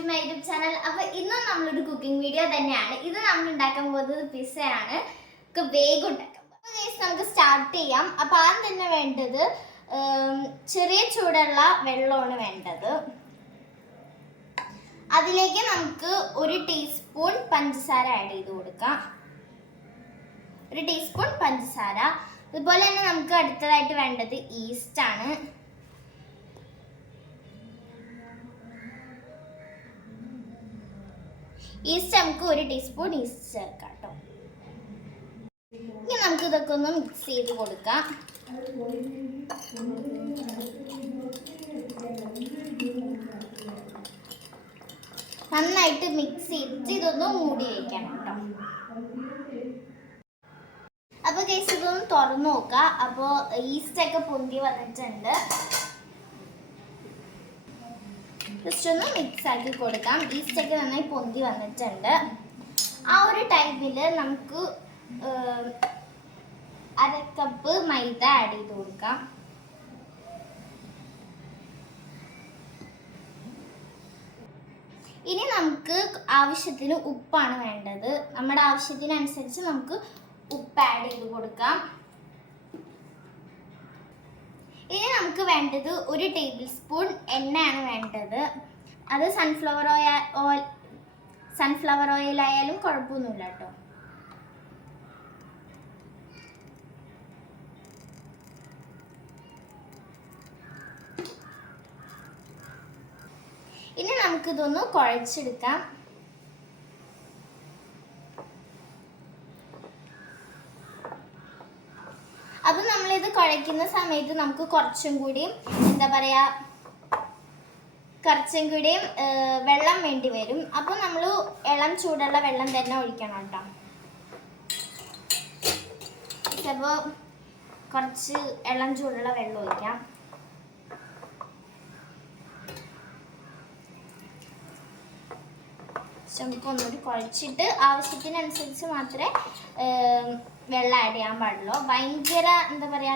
To my YouTube channel. അപ്പോൾ ഇന്നും നമ്മളൊരു കുക്കിംഗ് വീഡിയോ തന്നെയാണ്. ഇത് നമ്മൾ ഉണ്ടാക്കാൻ പോകുന്നത് പിസ്സയാണ്. വേഗം ഉണ്ടാക്കാൻ പോകും. അപ്പോൾ നമുക്ക് സ്റ്റാർട്ട് ചെയ്യാം. അപ്പോൾ ആദ്യം തന്നെ വേണ്ടത് ചെറിയ ചൂടുള്ള വെള്ളമാണ് വേണ്ടത്. അതിലേക്ക് നമുക്ക് 1 ടീസ്പൂൺ പഞ്ചസാര ആഡ് ചെയ്ത് കൊടുക്കാം. 1 ടീസ്പൂൺ പഞ്ചസാര. അതുപോലെ തന്നെ നമുക്ക് അടുത്തതായിട്ട് വേണ്ടത് ഈസ്റ്റ് ആണ്. ഈസ്റ്റ് നമുക്ക് 1 ടീസ്പൂൺ ഈസ്റ്റ് ചേർക്കാം കേട്ടോ. ഇനി നമുക്ക് ഇതൊക്കെ ഒന്ന് മിക്സ് ചെയ്ത് കൊടുക്കാം. നന്നായിട്ട് മിക്സ് ചെയ്തിട്ട് ഇതൊന്ന് മൂടി വയ്ക്കണം കേട്ടോ. അപ്പോൾ ഗൈസ് ഇതൊന്ന് തുറന്നു നോക്കാം. അപ്പോൾ ഈസ്റ്റ് ഒക്കെ പൊന്തി വന്നിട്ടുണ്ട്. ജസ്റ്റ് ഒന്ന് മിക്സ് ആക്കി കൊടുക്കാം. ഈസ്റ്റ് ഒക്കെ നന്നായി പൊന്തി വന്നിട്ടുണ്ട്. ആ ഒരു ടൈമിൽ നമുക്ക് 1/2 കപ്പ് മൈദ ആഡ് ചെയ്ത് കൊടുക്കാം. ഇനി നമുക്ക് ആവശ്യത്തിന് ഉപ്പാണ് വേണ്ടത്. നമ്മുടെ ആവശ്യത്തിനനുസരിച്ച് നമുക്ക് ഉപ്പ് ആഡ് ചെയ്ത് കൊടുക്കാം. ഇനി നമുക്ക് വേണ്ടത് 1 ടേബിൾ സ്പൂൺ എണ്ണയാണ് വേണ്ടത്. അത് സൺഫ്ലവർ ഓയിൽ ആയാലും കുഴപ്പമൊന്നുമില്ല കേട്ടോ. ഇനി നമുക്കിതൊന്ന് കുഴച്ചെടുക്കാം. അപ്പം നമ്മളിത് കുഴയ്ക്കുന്ന സമയത്ത് നമുക്ക് കുറച്ചും കൂടിയും വെള്ളം വേണ്ടി വരും. അപ്പോൾ നമ്മൾ ഇളം ചൂടുള്ള വെള്ളം തന്നെ ഒഴിക്കണം കേട്ടോ. അപ്പോൾ കുറച്ച് ഇളം ചൂടുള്ള വെള്ളം ഒഴിക്കാം. നമുക്ക് ഒന്നുകൂടി കുഴച്ചിട്ട് ആവശ്യത്തിനനുസരിച്ച് മാത്രമേ വെള്ളം ആഡ് ചെയ്യാൻ പാടുള്ളൂ. ഭയങ്കര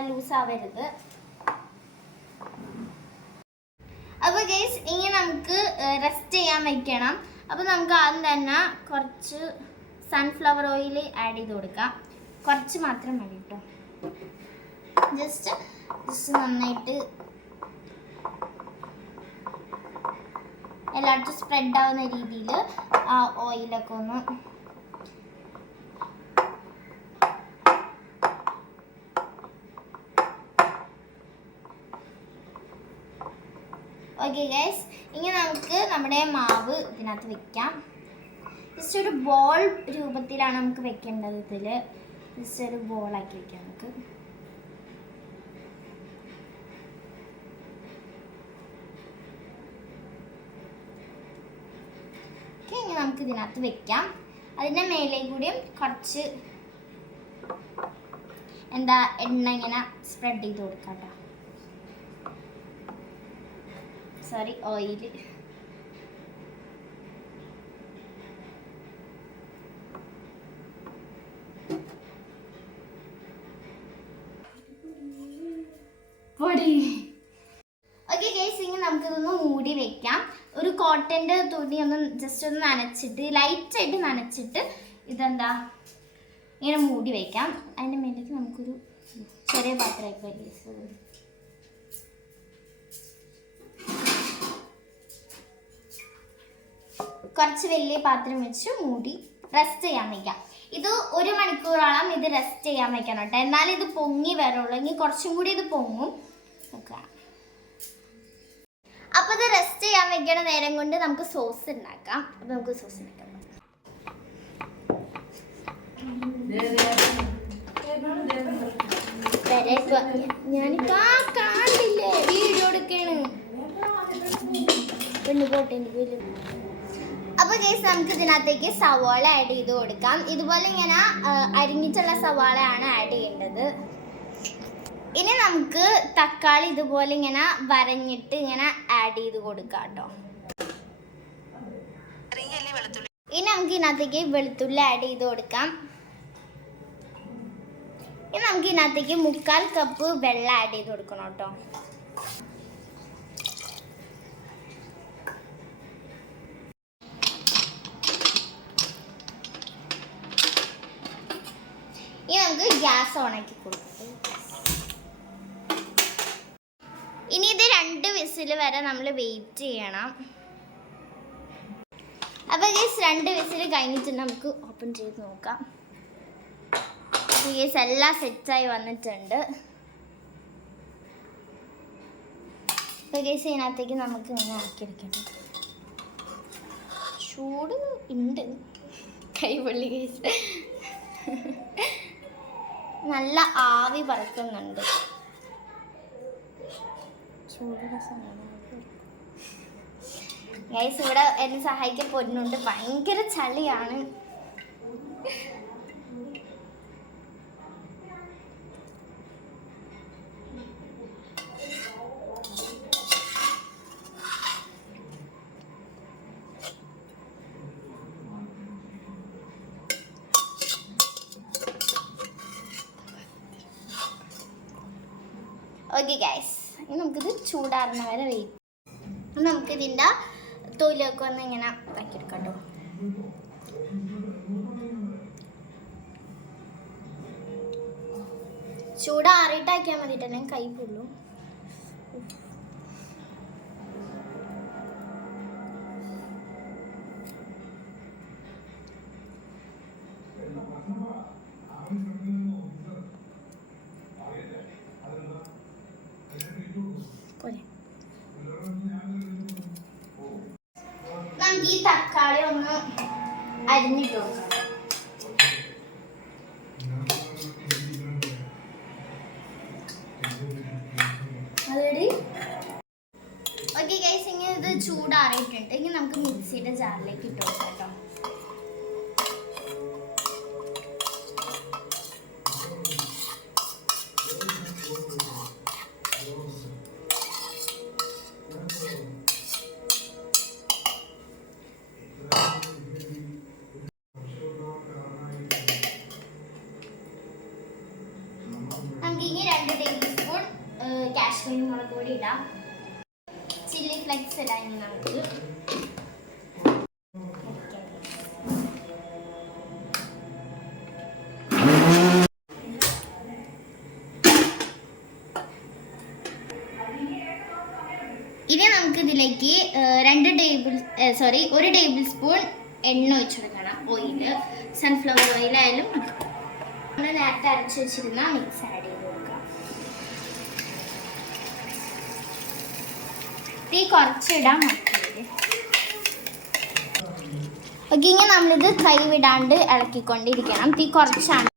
ലൂസ് ആവരുത്. അപ്പോൾ ഗൈസ് ഇനി നമുക്ക് റെസ്റ്റ് ചെയ്യാൻ വെക്കണം. അപ്പോൾ നമുക്ക് ആദ്യം തന്നെ കുറച്ച് സൺഫ്ലവർ ഓയിൽ ആഡ് ചെയ്ത് കൊടുക്കാം. കുറച്ച് മാത്രം മതി കേട്ടോ. ജസ്റ്റ് നന്നായിട്ട് എല്ലായിടത്തും സ്പ്രെഡ് ആവുന്ന രീതിയിൽ ആ ഓയിലൊക്കെ ഒന്ന് ഓക്കെ ഗൈസ്. ഇനി നമുക്ക് നമ്മുടെ മാവ് ഇതിനകത്ത് വെക്കാം. ജസ്റ്റ് ഒരു ബോൾ രൂപത്തിലാണ് നമുക്ക് വെക്കേണ്ടത്. ഇതിൽ ജസ്റ്റ് ഒരു ബോളാക്കി വെക്കാം നമുക്ക്. ഇനി നമുക്ക് ഇതിനകത്ത് വെക്കാം. അതിൻ്റെ മേലെ കൂടിയും കുറച്ച് എണ്ണ ഇങ്ങനെ സ്പ്രെഡ് ചെയ്ത് കൊടുക്കാം കേട്ടോ. Sorry, oil. പൊടി. ഓക്കെ ഗൈസ്, ഇനി നമുക്കിതൊന്ന് മൂടി വെക്കാം. ഒരു കോട്ടൻ്റെ തുണി ഒന്ന് ജസ്റ്റ് ഒന്ന് നനച്ചിട്ട് ലൈറ്റായിട്ട് നനച്ചിട്ട് ഇങ്ങനെ മൂടി വയ്ക്കാം. അതിൻ്റെ മേലേക്ക് നമുക്കൊരു ചെറിയ പാത്രമൊക്കെ ഗൈസ്. കുറച്ച് വലിയ പാത്രം വെച്ച് മൂടി റെസ്റ്റ് ചെയ്യാൻ വയ്ക്കാം. ഇത് 1 മണിക്കൂറോളം ഇത് റെസ്റ്റ് ചെയ്യാൻ വയ്ക്കണം കേട്ടോ. എന്നാലും ഇത് പൊങ്ങി വരുള്ളൂ. ഇനി കുറച്ചും കൂടി ഇത് പൊങ്ങും. അപ്പോൾ ഇത് റെസ്റ്റ് ചെയ്യാൻ വെക്കണ നേരം കൊണ്ട് നമുക്ക് സോസ് ഉണ്ടാക്കാം. അപ്പോൾ നമുക്ക് സോസ് ഉണ്ടാക്കാം. ഞാൻ കാണില്ലേ, വീഡിയോ എടുക്കാണ്. അപ്പോൾ ഗൈസ് നമുക്ക് ഇതിനകത്തേക്ക് സവാള ആഡ് ചെയ്ത് കൊടുക്കാം. ഇതുപോലെ ഇങ്ങനെ അരിഞ്ഞിട്ടുള്ള സവാളയാണ് ആഡ് ചെയ്യേണ്ടത്. ഇനി നമുക്ക് തക്കാളി ഇതുപോലെ ഇങ്ങനെ വരഞ്ഞിട്ട് ഇങ്ങനെ ആഡ് ചെയ്ത് കൊടുക്കാം കേട്ടോ. ഇനി നമുക്ക് ഇതിനകത്തേക്ക് വെളുത്തുള്ളി ആഡ് ചെയ്ത് കൊടുക്കാം. ഇനി നമുക്ക് ഇതിനകത്തേക്ക് 3/4 കപ്പ് വെള്ളം ആഡ് ചെയ്ത് കൊടുക്കണം കേട്ടോ. നമുക്ക് ഗ്യാസ് ഓണാക്കി കൊടുക്കാം. ഇനി ഇത് 2 വിസിൽ വരെ നമ്മൾ വെയിറ്റ് ചെയ്യണം. അപ്പോൾ ഗൈസ് 2 വിസിൽ കഴിഞ്ഞിട്ട് നമുക്ക് ഓപ്പൺ ചെയ്ത് നോക്കാം. ഗൈസ് എല്ലാം സെറ്റായി വന്നിട്ടുണ്ട്. അപ്പോൾ ഗൈസ് ഇതിനകത്തേക്ക് നമുക്ക് ഇങ്ങനെ ആക്കിയെടുക്കണം. ചൂട് ഉണ്ട്, കൈപൊള്ളി ഗൈസ്. നല്ല ആവി പറക്കുന്നുണ്ട്. ഗൈസ് ഇവിടെ എന്നെ സഹായിക്കാൻ പൊന്നുണ്ട്. ഭയങ്കര ചളിയാണ്. ഓക്കെ ഗൈസ്, ഇനി നമുക്കിത് ചൂടാറുന്ന വരെ വെയിറ്റ്. നമുക്കിതിൻ്റെ തൊലിയൊക്കെ ഒന്ന് ഇങ്ങനെ ആക്കിയെടുക്കാം കേട്ടോ. ചൂടാറിയിട്ടാക്കിയാൽ മതിട്ടോ, ഞാൻ കൈ പൊള്ളും. നമുക്ക് ഈ തക്കാളി ഒന്ന് അരിഞ്ഞിട്ട് നോക്കാം. ഓക്കെ ഗൈസ്, ഇങ്ങനെ ഇത് ചൂടാറിയിട്ടുണ്ട്. ഇനി നമുക്ക് മിക്സിയുടെ ജാറിലേക്ക് ഇട്ട് നോക്കാം കേട്ടോ. നമുക്ക് ഇനി 2 ടേബിൾ സ്പൂൺ കാശ്മീരി മുളക് പൊടി ഇടാം. ചില്ലി ഫ്ലെക്സ് ഇടാം. ഇനി നമുക്ക് ഇതിലേക്ക് 1 ടേബിൾ സ്പൂൺ എണ്ണ ഒഴിച്ചു കൊടുക്കണം. ഓയില്, സൺഫ്ലവർ ഓയിലായാലും നമ്മൾ നേരത്തെ അരച്ച് വെച്ചിരുന്ന മിക്സ് ആഡ് ചെയ്ത് കൊടുക്കാം. തീ കുറച്ചിടാൻ മതി. ഓക്കെ, ഇങ്ങനെ നമ്മളിത് കൈ വിടാണ്ട് ഇളക്കിക്കൊണ്ടിരിക്കണം. തീ കുറച്ചാണ്.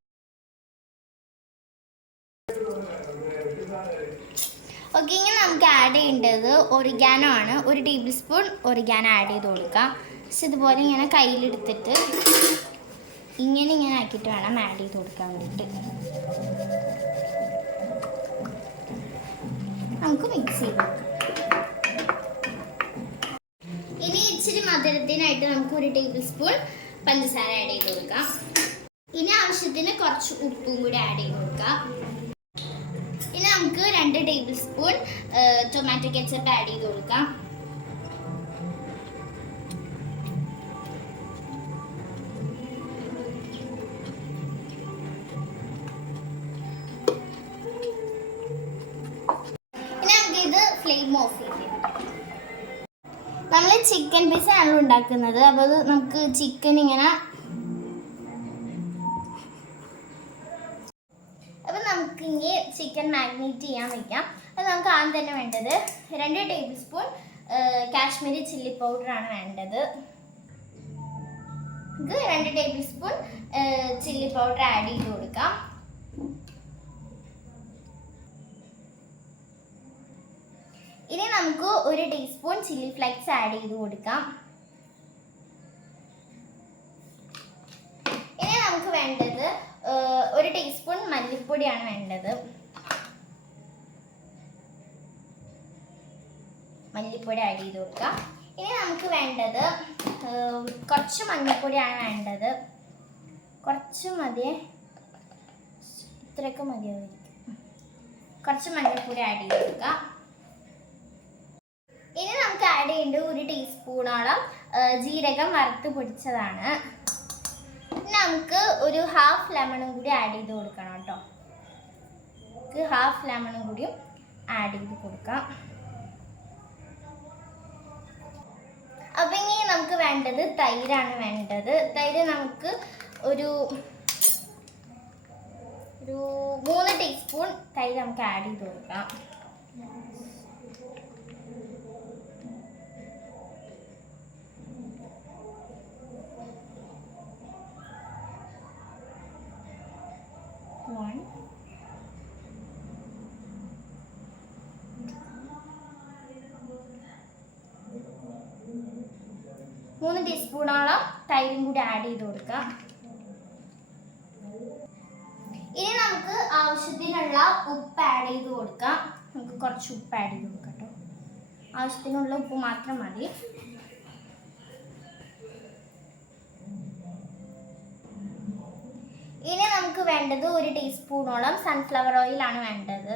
ഓക്കെ, ഇനി നമുക്ക് ആഡ് ചെയ്യേണ്ടത് ഒറിഗാനോ ആണ്. 1 ടേബിൾ സ്പൂൺ ഒറിഗാനോ ആഡ് ചെയ്ത് കൊടുക്കാം. പക്ഷെ ഇതുപോലെ ഇങ്ങനെ കയ്യിലെടുത്തിട്ട് ഇങ്ങനെ ആക്കിയിട്ട് വേണം ആഡ് ചെയ്ത് കൊടുക്കാൻ വേണ്ടിയിട്ട്. നമുക്ക് മിക്സ് ചെയ്ത് കൊടുക്കാം. ഇനി ഇച്ചിരി മധുരത്തിനായിട്ട് നമുക്ക് 1 ടേബിൾ സ്പൂൺ പഞ്ചസാര ആഡ് ചെയ്ത് കൊടുക്കാം. ഇനി ആവശ്യത്തിന് കുറച്ച് ഉപ്പും കൂടി ആഡ് ചെയ്ത് കൊടുക്കാം. ഇനി നമുക്ക് 2 table spoon tomato ketchup add ചെയ്ത് കൊടുക്കാം. ഇനി നമുക്ക് ഇത് ഫ്ലെയിം ഓഫ് ചെയ്യാം. നമ്മൾ ചിക്കൻ പീസ് ആണ് ഉണ്ടാക്കുന്നത്. അപ്പോൾ അത് നമുക്ക് ചിക്കൻ ഇങ്ങനെ നമുക്കിനി ചിക്കൻ മാഗ്നേറ്റ് ചെയ്യാൻ വയ്ക്കാം. അത് നമുക്ക് ആദ്യം തന്നെ വേണ്ടത് 2 ടേബിൾ സ്പൂൺ കാശ്മീരി ചില്ലി പൗഡറാണ് വേണ്ടത്. ഇത് 2 table spoon chilli powder add ചെയ്ത് കൊടുക്കാം. ഇനി നമുക്ക് 1 ടീസ്പൂൺ ചില്ലി ഫ്ലേക്സ് ആഡ് ചെയ്ത് കൊടുക്കാം. ഇനി നമുക്ക് വേണ്ടത് 1 ടീസ്പൂൺ മല്ലിപ്പൊടിയാണ് വേണ്ടത്. മല്ലിപ്പൊടി ആഡ് ചെയ്ത് കൊടുക്കാം. ഇനി നമുക്ക് വേണ്ടത് കുറച്ച് മഞ്ഞൾപ്പൊടിയാണ് വേണ്ടത്. കുറച്ച് മതിയേ, ഇത്രയൊക്കെ മതിയായിരിക്കും. കുറച്ച് മഞ്ഞൾപ്പൊടി ആഡ് ചെയ്ത് കൊടുക്കാം. ഇനി നമുക്ക് ആഡ് ചെയ്യേണ്ടത് 1 ടീസ്പൂണോളം ജീരകം വറുത്ത് പൊടിച്ചതാണ്. നമുക്ക് ഒരു ഹാഫ് ലെമണും കൂടി ആഡ് ചെയ്ത് കൊടുക്കണം കേട്ടോ. ഹാഫ് ലെമണും കൂടിയും ആഡ് ചെയ്ത് കൊടുക്കാം. അപ്പം ഇനി നമുക്ക് വേണ്ടത് തൈരാണ് വേണ്ടത്. തൈര് നമുക്ക് ഒരു 3 ടീസ്പൂൺ തൈര് നമുക്ക് ആഡ് ചെയ്ത് കൊടുക്കാം. മൂന്ന് ടീസ്പൂണോളം തൈരും കൂടി ആഡ് ചെയ്ത് കൊടുക്കാം. ഇനി നമുക്ക് ആവശ്യത്തിനുള്ള ഉപ്പ് ആഡ് ചെയ്ത് കൊടുക്കാം. നമുക്ക് കുറച്ച് ഉപ്പ് ആഡ് ചെയ്ത് കൊടുക്കാം കേട്ടോ. ആവശ്യത്തിനുള്ള ഉപ്പ് മാത്രം മതി. ഇനി നമുക്ക് വേണ്ടത് 1 ടീസ്പൂണോളം സൺഫ്ലവർ ഓയിലാണ് വേണ്ടത്.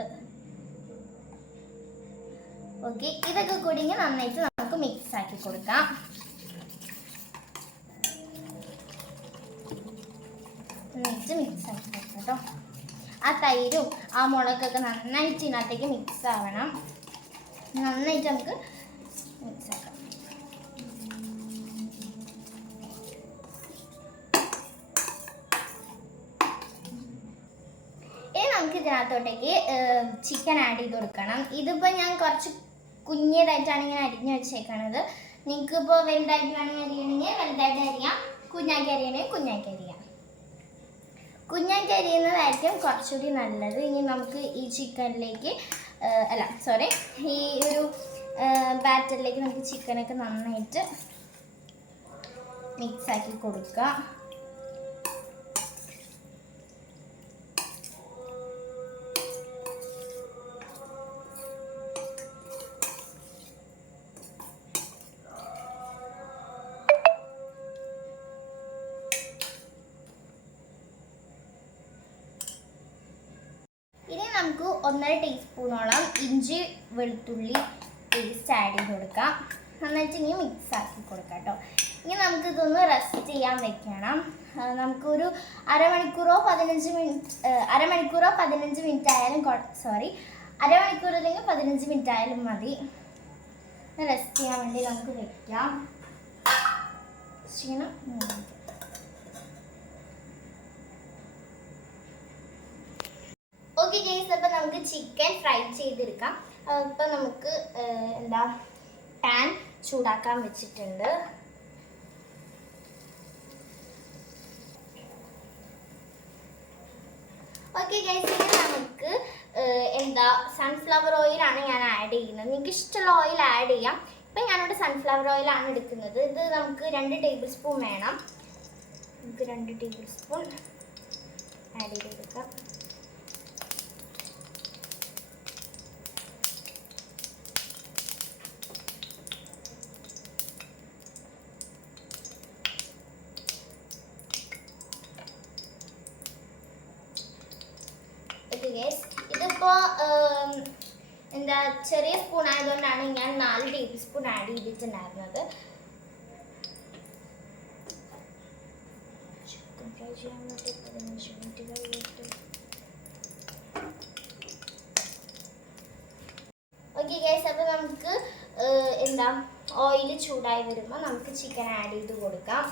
ഓക്കെ, ഇതൊക്കെ കൂടി നന്നായിട്ട് നമുക്ക് മിക്സ് ആക്കി കൊടുക്കാം. മിക്സ് ആക്കി കൊടുക്കാം കേട്ടോ. ആ തൈരും ആ മുളകൊക്കെ നന്നായിട്ട് ഇതിനകത്തേക്ക് മിക്സ് ആവണം. നന്നായിട്ട് നമുക്ക് മിക്സ് ആക്കാം. ഇനി നമുക്ക് ഇതിനകത്തോട്ടേക്ക് ചിക്കൻ ആഡ് ചെയ്ത് കൊടുക്കണം. ഇതിപ്പോൾ ഞാൻ കുറച്ച് കുഞ്ഞതായിട്ടാണ് ഇങ്ങനെ അരിഞ്ഞ് വെച്ചേക്കണത്. നിങ്ങൾക്കിപ്പോൾ വലുതായിട്ട് വേണമെങ്കിൽ അരിയണമെങ്കിൽ വലുതായിട്ട് അരിയാം, കുഞ്ഞാക്കി അരിയണമെങ്കിൽ കുഞ്ഞാക്കി അരിയാം. കുഞ്ഞാക്കി അരിയുന്നതായിരിക്കും കുറച്ചുകൂടി നല്ലത്. ഇനി നമുക്ക് ഈ ചിക്കനിലേക്ക് ഈ ഒരു ബാറ്ററിലേക്ക് നമുക്ക് ചിക്കനൊക്കെ നന്നായിട്ട് മിക്സ് ആക്കി കൊടുക്കാം. ഇനി നമുക്ക് 1.5 ടീസ്പൂണോളം ഇഞ്ചി വെളുത്തുള്ളി പേസ്റ്റ് ആഡ് ചെയ്ത് കൊടുക്കാം. നന്നായിട്ട് ഇനി മിക്സ് ആക്കി കൊടുക്കാം കേട്ടോ. ഇനി നമുക്കിതൊന്ന് റെസ്റ്റ് ചെയ്യാൻ വെക്കണം. നമുക്കൊരു അരമണിക്കൂറോ 15 മിനിറ്റ് ആയാലും അരമണിക്കൂർ അല്ലെങ്കിൽ 15 മിനിറ്റ് ആയാലും മതി. റെസ്റ്റ് ചെയ്യാൻ വേണ്ടി നമുക്ക് വെക്കാം. ഓക്കെ ഗൈസ്, അപ്പോൾ നമുക്ക് ചിക്കൻ ഫ്രൈ ചെയ്തെടുക്കാം. അപ്പോൾ നമുക്ക് പാൻ ചൂടാക്കാൻ വെച്ചിട്ടുണ്ട്. ഓക്കെ ഗൈസ്, ഇനി നമുക്ക് സൺഫ്ലവർ ഓയിലാണ് ഞാൻ ആഡ് ചെയ്യുന്നത്. നിങ്ങൾക്ക് ഇഷ്ടമുള്ള ഓയിൽ ആഡ് ചെയ്യാം. ഇപ്പം ഞാനിവിടെ സൺഫ്ലവർ ഓയിലാണ് എടുക്കുന്നത്. ഇത് നമുക്ക് 2 ടേബിൾ സ്പൂൺ വേണം. നമുക്ക് 2 ടേബിൾ സ്പൂൺ ആഡ് ചെയ്തെടുക്കാം. ഇതിപ്പോൾ ചെറിയ സ്പൂൺ ആയതുകൊണ്ടാണ് ഞാൻ 4 ടേബിൾ സ്പൂൺ ആഡ് ചെയ്തിട്ടുണ്ടായിരുന്നത്. ഓക്കെ ഗൈസ്, അപ്പോൾ നമുക്ക് ഓയിൽ ചൂടായി വരുമ്പോൾ നമുക്ക് ചിക്കൻ ആഡ് ചെയ്ത് കൊടുക്കാം.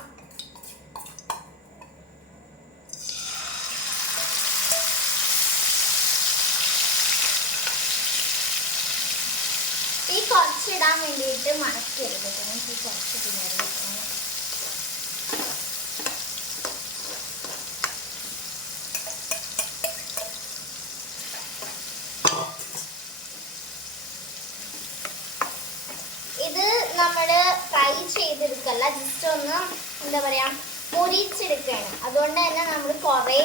ഈ കുറച്ചിടാൻ വേണ്ടിയിട്ട് മണക്കരുത്. നമുക്ക് കുറച്ച് പിന്നീട് വെക്കണം. ഇത് നമ്മൾ ഫ്രൈ ചെയ്തെടുക്കല്ല, ജസ്റ്റ് ഒന്ന് മുരിച്ചെടുക്കുകയാണ്. അതുകൊണ്ട് തന്നെ നമ്മൾ കുറേ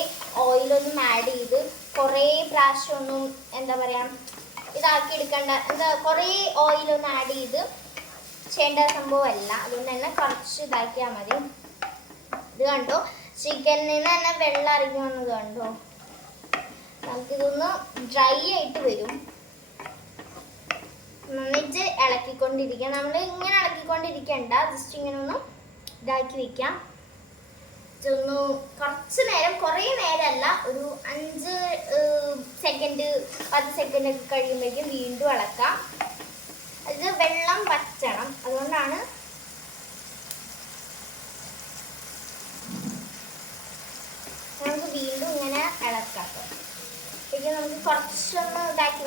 ഓയിലൊന്നും ആഡ് ചെയ്ത് കുറേ പ്രാവശ്യമൊന്നും ഇതാക്കി എടുക്കേണ്ട, കുറേ ഓയിലൊന്നും ആഡ് ചെയ്ത് ചെയ്യേണ്ട സംഭവമല്ല. അതുകൊണ്ട് തന്നെ കുറച്ച് ഇതാക്കിയാൽ മതി. ഇത് കണ്ടോ, ചിക്കനിൽ നിന്ന് തന്നെ വെള്ളം ഇറങ്ങി വന്നത് കണ്ടോ. നമുക്കിതൊന്ന് ഡ്രൈ ആയിട്ട് വരും. നന്നായിട്ട് ഇളക്കിക്കൊണ്ടിരിക്കുക. നമ്മൾ ഇങ്ങനെ ഇളക്കിക്കൊണ്ടിരിക്കണ്ട, ജസ്റ്റ് ഇങ്ങനെ ഒന്ന് ഇതാക്കി വെക്കാം. ജസ്റ്റ് ഒന്ന് കുറച്ച് നേരം, കുറേ നേരമല്ല, ഒരു 5 സെക്കൻഡ് 10 സെക്കൻഡ് ഒക്കെ കഴിയുമ്പോഴേക്കും വീണ്ടും ഇളക്കാം. അത് വെള്ളം വറ്റണം, അതുകൊണ്ടാണ് നമുക്ക് വീണ്ടും ഇങ്ങനെ ഇളക്കാം. പിന്നെ നമുക്ക് കുറച്ചൊന്ന് ഇതാക്കി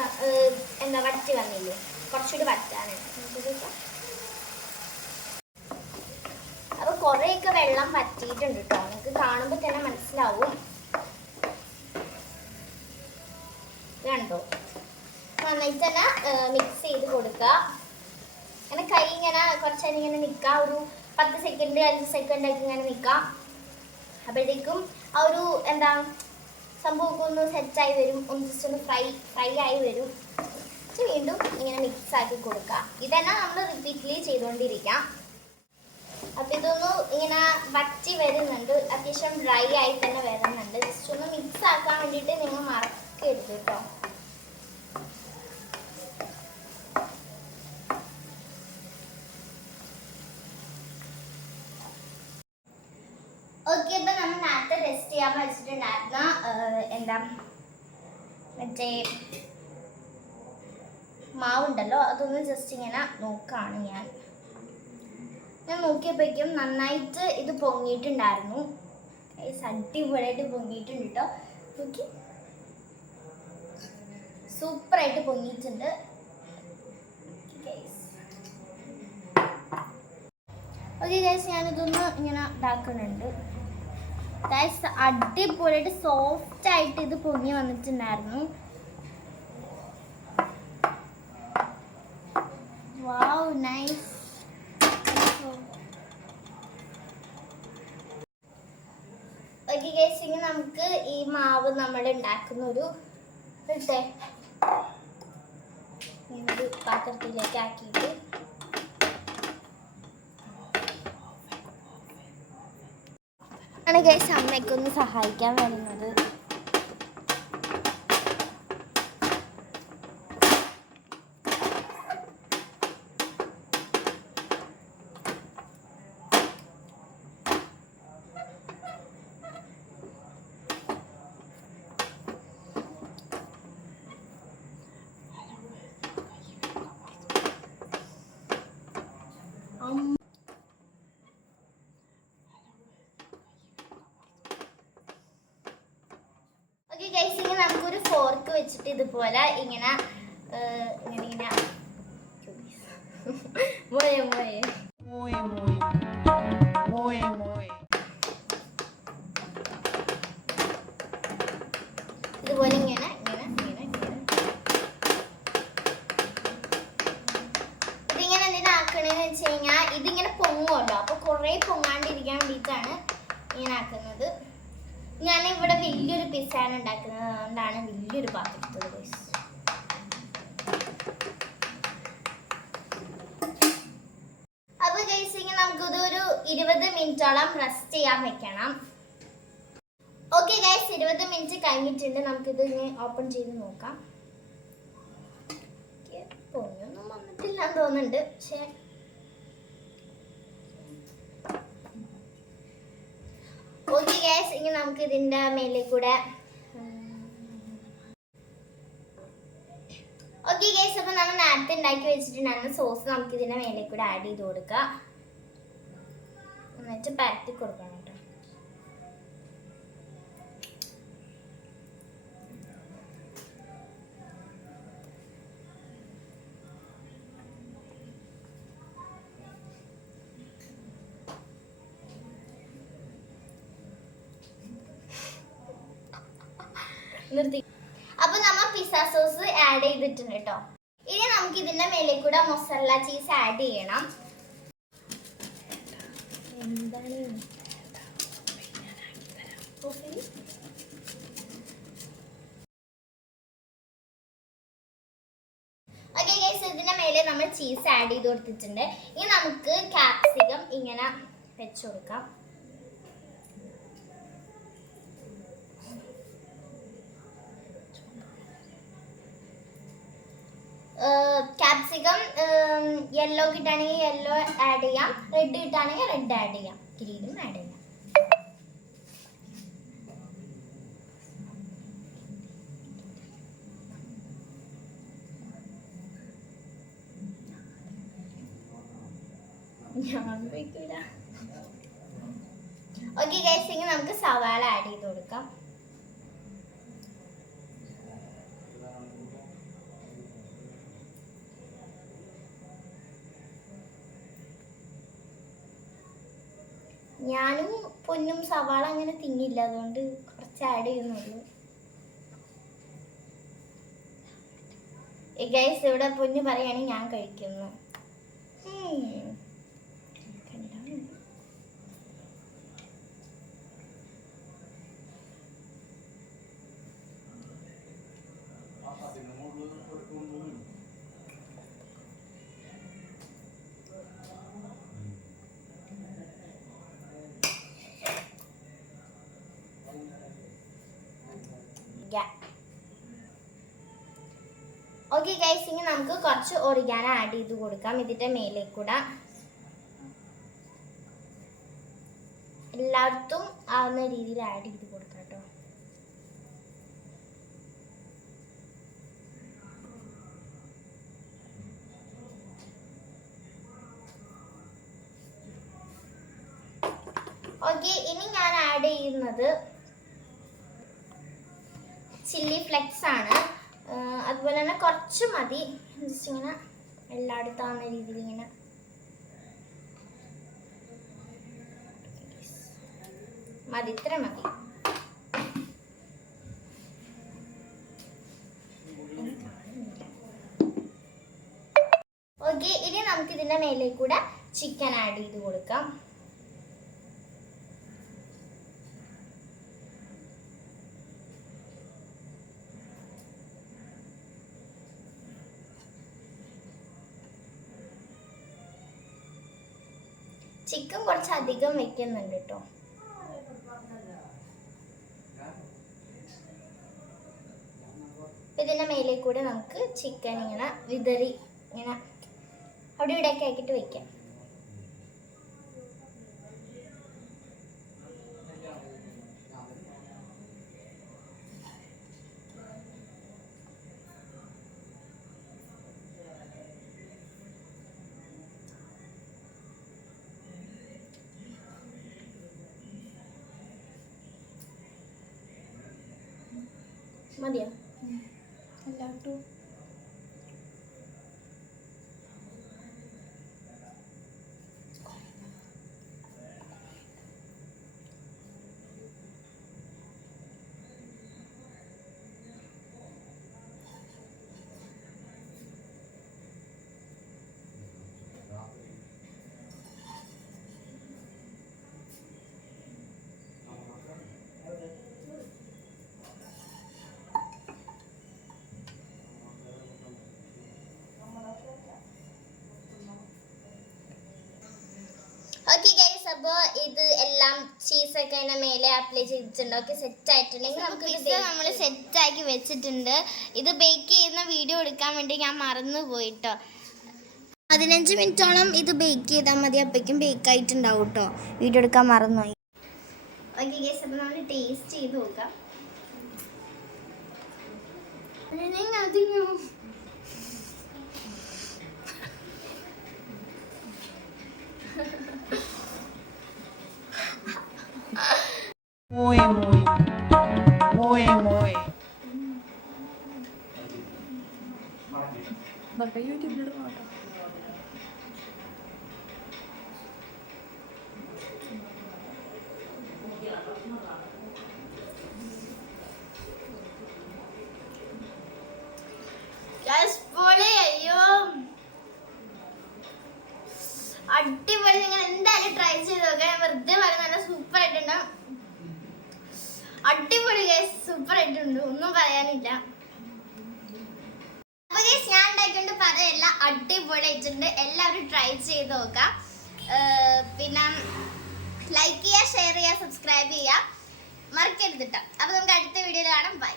എന്താ വറ്റി വന്നില്ലേ, കുറച്ചുകൂടി വറ്റാനുണ്ട്. അപ്പൊ കുറേയൊക്കെ വെള്ളം വറ്റിയിട്ടുണ്ട് കേട്ടോ, നിങ്ങൾക്ക് കാണുമ്പോൾ തന്നെ മനസ്സിലാവും. കണ്ടോ, നന്നായിട്ട് തന്നെ മിക്സ് ചെയ്ത് കൊടുക്കുക. അങ്ങനെ കൈ ഇങ്ങനെ കുറച്ചേരം ഇങ്ങനെ നിൽക്കുക, ഒരു 10 സെക്കൻഡ് 5 സെക്കൻഡ് ഒക്കെ ഇങ്ങനെ നിൽക്കാം. അപ്പോഴത്തേക്കും ആ ഒരു എന്താ സംഭവമൊക്കെ ഒന്ന് സെറ്റായി വരും, ഒന്ന് ജസ്റ്റ് ഒന്ന് ഫ്രൈ ആയി വരും. വീണ്ടും ഇങ്ങനെ മിക്സ് ആക്കി കൊടുക്കുക. ഇതന്നെ നമ്മൾ റിപ്പീറ്റ്ലി ചെയ്തുകൊണ്ടിരിക്കാം. അപ്പം ഇതൊന്ന് ഇങ്ങനെ വറ്റി വരുന്നുണ്ട്, അത്യാവശ്യം ഡ്രൈ ആയി തന്നെ വരുന്നുണ്ട്. ജസ്റ്റ് ഒന്ന് മിക്സ് ആക്കാൻ വേണ്ടിയിട്ട് നിങ്ങൾ മറക്കരുത് കേട്ടോ. ഓക്കെ, അപ്പം നമ്മൾ നേരത്തെ ടെസ്റ്റ് ചെയ്യാൻ വെച്ചിട്ടുണ്ടായിരുന്ന എന്താ മറ്റേ മാവുണ്ടല്ലോ, അതൊന്ന് ജസ്റ്റ് ഇങ്ങനെ നോക്കുകയാണ് ഞാൻ നോക്കിയപ്പോഴേക്കും നന്നായിട്ട് ഇത് പൊങ്ങിയിട്ടുണ്ടായിരുന്നു. അടിപൊളിയായിട്ട് പൊങ്ങിയിട്ടുണ്ട് കേട്ടോ. നോക്കി, സൂപ്പറായിട്ട് പൊങ്ങിയിട്ടുണ്ട്. ഓക്കെ ഗൈസ്, ഞാനിതൊന്ന് ഇങ്ങനെ ഇതാക്കുന്നുണ്ട്. ഗൈസ്, അടിപൊളിയായിട്ട് സോഫ്റ്റ് ആയിട്ട് ഇത് പൊങ്ങി വന്നിട്ടുണ്ടായിരുന്നു. വാവ്, നൈസ്. ഓക്കെ ഗൈസ്, ഇനി നമുക്ക് ഈ മാവ് നമ്മൾ ഉണ്ടാക്കുന്ന ഒരു പാത്രത്തിലേക്ക് ആക്കിയിട്ട് ആണ് ഗൈസ് അമ്മയ്ക്കൊന്ന് സഹായിക്കാൻ വരുന്നത്. ഓക്കെ ഗൈസ്, ഇനി നമുക്കൊരു ഫോർക്ക് വെച്ചിട്ട് ഇതുപോലെ ഇങ്ങനെ ഇങ്ങനെ ഇതുപോലെ ഇങ്ങനെ ഇതിങ്ങനെ എന്തിനാക്കണെന്ന് വെച്ച് കഴിഞ്ഞാൽ ഇതിങ്ങനെ പൊങ്ങുമല്ലോ, അപ്പൊ കുറെ പൊങ്ങാണ്ടിരിക്കാൻ വേണ്ടിയിട്ടാണ് ഇങ്ങനെ ആക്കുന്നത്. ഞാനിവിടെ വലിയൊരു പിസ്സയാണ് ഉണ്ടാക്കുന്നത്, അതുകൊണ്ടാണ് വലിയൊരു പാത്രം എടുത്തത് ഗൈസ്. അപ്പൊ ഗൈസ്, ഇങ്ങനെ നമുക്കിതൊരു 20 മിനിറ്റോളം റെസ്റ്റ് ചെയ്യാൻ വെക്കണം. ഓക്കെ ഗൈസ്, 20 മിനിറ്റ് കഴിഞ്ഞിട്ടുണ്ട്. നമുക്കിത് ഇങ്ങനെ ഓപ്പൺ ചെയ്ത് നോക്കാം. പൊങ്ങൊന്നും വന്നിട്ടില്ല എന്ന് തോന്നുന്നുണ്ട്, പക്ഷേ ഓക്കെ ഗൈസ്, ഇനി നമുക്ക് ഇതിൻ്റെ മേലെ കൂടെ ഓക്കെ ഗൈസ്, അപ്പോൾ നമ്മൾ നേരത്തെ ഉണ്ടാക്കി വെച്ചിട്ടുണ്ടായിരുന്ന സോസ് നമുക്ക് ഇതിൻ്റെ മേലെ കൂടെ ആഡ് ചെയ്ത് കൊടുക്കാം. എന്നിട്ട് പരത്തി കൊടുക്കണം കേട്ടോ. നിർത്തി. അപ്പൊ നമ്മൾ പിസ്സ സോസ് ആഡ് ചെയ്തിട്ടുണ്ട് കേട്ടോ. ഇനി നമുക്ക് ഇതിന്റെ മേലെ കൂടെ മൊസറല്ല ചീസ് ആഡ് ചെയ്യണം. എന്താണ് ഓക്കെ ഗൈസ്, ഇതിന്റെ മേലെ നമ്മൾ ചീസ് ആഡ് ചെയ്ത് കൊടുത്തിട്ടുണ്ട്. ഇനി നമുക്ക് ക്യാപ്സിക്കം ഇങ്ങനെ വെച്ച് കൊടുക്കാം. ക്യാപ്സിക്കം യെല്ലോ കിട്ടുകയാണെങ്കിൽ യെല്ലോ ആഡ് ചെയ്യാം, റെഡ് കിട്ടുകയാണെങ്കിൽ റെഡ് ആഡ് ചെയ്യാം, ഗ്രീനും ആഡ് ചെയ്യാം. ഞാൻ കഴിക്കില്ല. ഓക്കെ ഗൈസ്, ഇനി നമുക്ക് സവാള ആഡ് ചെയ്ത് കൊടുക്കാം. ഞാനും പൊന്നും സവാള അങ്ങനെ തിന്നില്ല, അതുകൊണ്ട് കുറച്ച് ആഡ് ചെയ്യുന്നുള്ളൂ. ഗൈസ്, ഇവിടെ പൊന്നു പറയുകയാണെങ്കിൽ ഞാൻ കഴിക്കുന്നു. ഓക്കെ ഗൈസ്, ഇനി നമുക്ക് കുറച്ച് ഒറിഗാനോ ആഡ് ചെയ്ത് കൊടുക്കാം. ഇതിന്റെ മേലേക്ക് കൂടെ എല്ലായിടത്തും ആവുന്ന രീതിയിൽ ആഡ് ചെയ്ത് കൊടുക്കാം കേട്ടോ. ഓക്കെ, ഇനി ഞാൻ ആഡ് ചെയ്യുന്നത് ചില്ലി ഫ്ലെക്സ് ആണ്. അതുപോലെ തന്നെ കുറച്ച് മതി, ജസ്റ്റ് ഇങ്ങനെ എല്ലായിടത്തും ആവുന്ന രീതിയിൽ ഇങ്ങനെ. മതി, ഇത്ര മതി. ഓക്കെ, ഇനി നമുക്ക് ഇതിന്റെ മേലെ കൂടെ ചിക്കൻ ആഡ് ചെയ്ത് കൊടുക്കാം. ചിക്കൻ കുറച്ച് അധികം വെക്കുന്നുണ്ട് കേട്ടോ. ഇതിന്റെ മേലെ കൂടെ നമുക്ക് ചിക്കൻ ഇങ്ങനെ വിതറി ഇങ്ങനെ അവിടെ ഇവിടെയൊക്കെ ആക്കിയിട്ട് വെക്കാം. മതിയോ? എല്ലാട്ടും ഓക്കെ ഗൈസ്, അപ്പോൾ ഇത് എല്ലാം ചീസൊക്കെ അതിൻ്റെ മേലെ അപ്ലൈ ചെയ്തിട്ടുണ്ട്. ഓക്കെ, സെറ്റ് ആയിട്ടുണ്ടെങ്കിൽ നമുക്ക് പിസ്സ നമ്മൾ സെറ്റാക്കി വെച്ചിട്ടുണ്ട്. ഇത് ബേക്ക് ചെയ്യുന്ന വീഡിയോ എടുക്കാൻ വേണ്ടി ഞാൻ മറന്നു പോയിട്ടോ. 15 മിനിറ്റോളം ഇത് ബേക്ക് ചെയ്താൽ മതി, അപ്പോഴേക്കും ബേക്ക് ആയിട്ടുണ്ടാവും കേട്ടോ. വീഡിയോ എടുക്കാൻ മറന്നുപോയി. ഓക്കെ ഗൈസ്, അപ്പോൾ നമ്മൾ ടേസ്റ്റ് ചെയ്ത് നോക്കാം. Muy, muy, muy, muy. Bakka YouTube നോക്കാം. അയ്യോ, അടിപൊളി. നിങ്ങൾ എന്തായാലും ട്രൈ ചെയ്ത് നോക്കാം. വെറുതെ പറയുന്നത് നല്ല സൂപ്പർ ആയിട്ടുണ്ട്. അടിപൊളി ഗൈസ്, സൂപ്പർ ആയിട്ടുണ്ട്, ഒന്നും പറയാനില്ല. അപ്പൊ ഗൈസ്, ഞാൻ ഉണ്ടാക്കിക്കൊണ്ട് പറയല്ല, അടിപൊളി ആയിട്ടുണ്ട്. എല്ലാവരും ട്രൈ ചെയ്ത് നോക്കാം. പിന്നെ ലൈക്ക് ചെയ്യുക, ഷെയർ ചെയ്യുക, സബ്സ്ക്രൈബ് ചെയ്യുക മറക്കരുത് കേട്ടോ. അപ്പൊ നമുക്ക് അടുത്ത വീഡിയോയിൽ കാണാം. ബൈ.